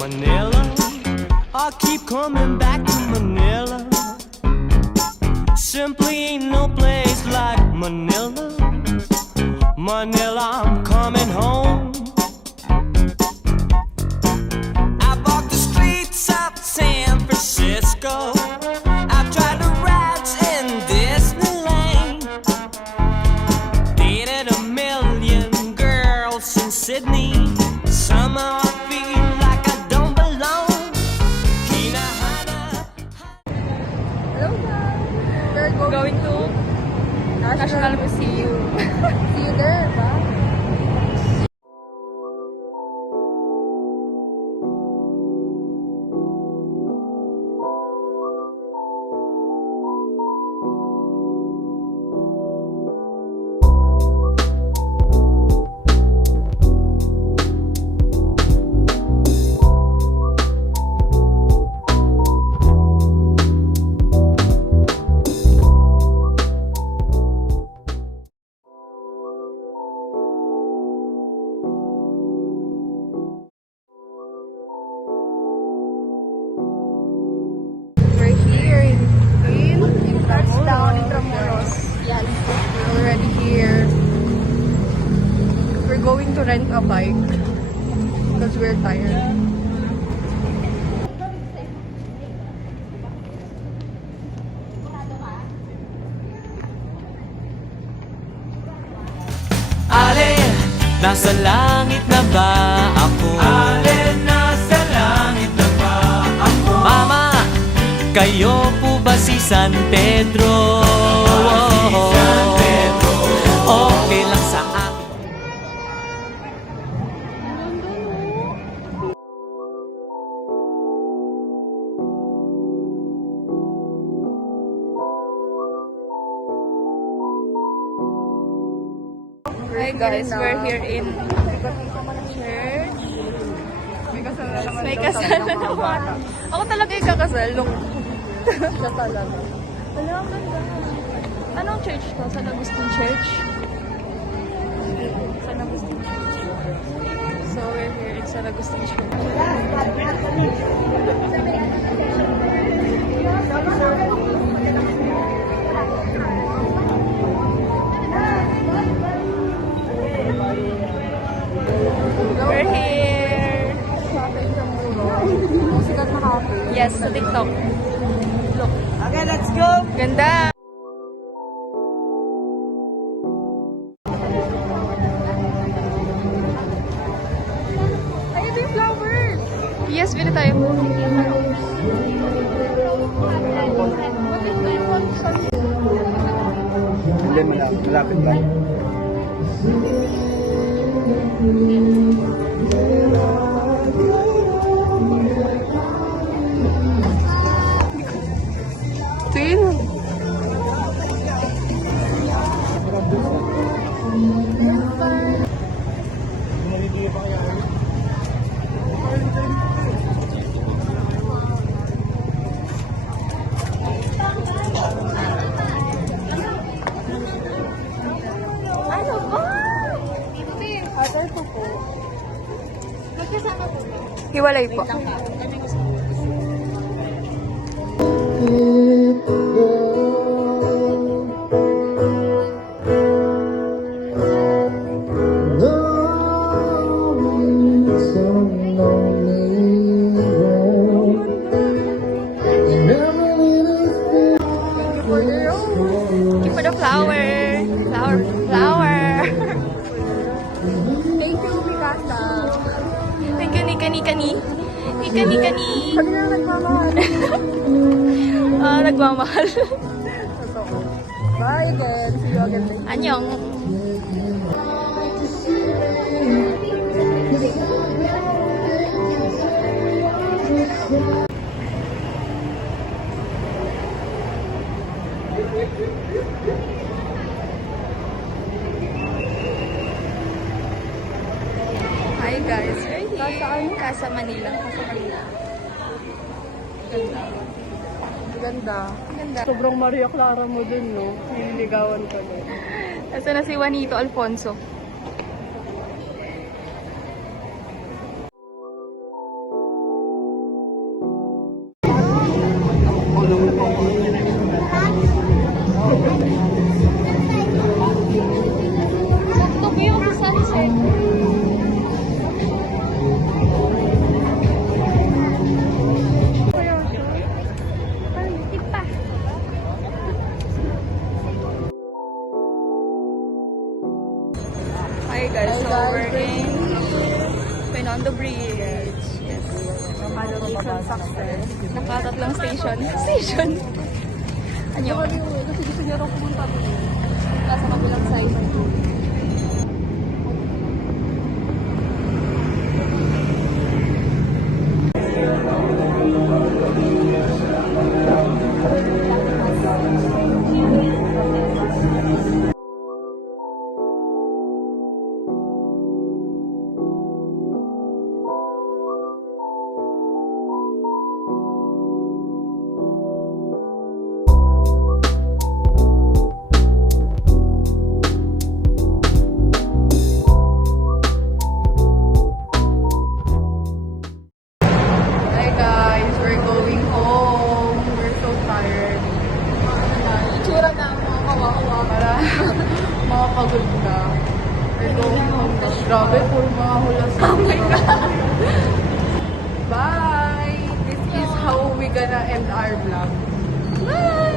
Manila, I keep coming back to Manila. Simply ain't no place like Manila. Manila, I'm coming home. I walk the streets of San Francisco. I've tried the rides in Disneyland. Dated a million girls in Sydney. Somehow I feel like I don't belong. Hello guys! We're going to National Museum. See you there, ba? We're here in Touchdown in Intramuros. Yes. We're already here. We're going to rent a bike because we're tired. Alin, nasa langit na ba ako? Alin, nasa langit na ba ako? Mama, kayo po ba si San Pedro? Okay lang sa akin. Hi guys, we're here in church. May kasal na naman. Ako talaga yung kakasal. Look. Siya talaga. Wala, ang ganda. Anong church to? San Agustin Church? San Agustin Church. So we're here in San Agustin Church. We're here. Yes, sa TikTok. Look. Okay, let's go! Ganda. Ay, ito yung flowers. Yes, bili tayo. Hindi, malapit ba? Sino? Ano ba? Other ko po. Magkasama po. Hiwalay po. Thank you for the flower. Flower. Thank you, Mikasa. Thank you, Nika-Nika-Ni. Nika-Nika-Ni. Sabi na nagmamahal. Nagmamahal. Bye again. See you again. Annyeong. Hi guys, we're here. Casa Manila. Ganda. Ganda. Sobrang Maria Clara mo dun, no? Nililigawan ka na. Nasaan na si Juanito Alfonso? guys. So we're in Fernando Bridge. Yes. Location success. Nakatatlong station. Station? Ano? Kasi gusto niya raw pumunta doon. Nasa kabilang side. Hi guys, we're going home. We're so tired. Itsura na mga kawawa para makapagod na. We're going home na. Grabe, puro mga hulas. Oh my God! Bye! This is how we gonna end our vlog. Bye!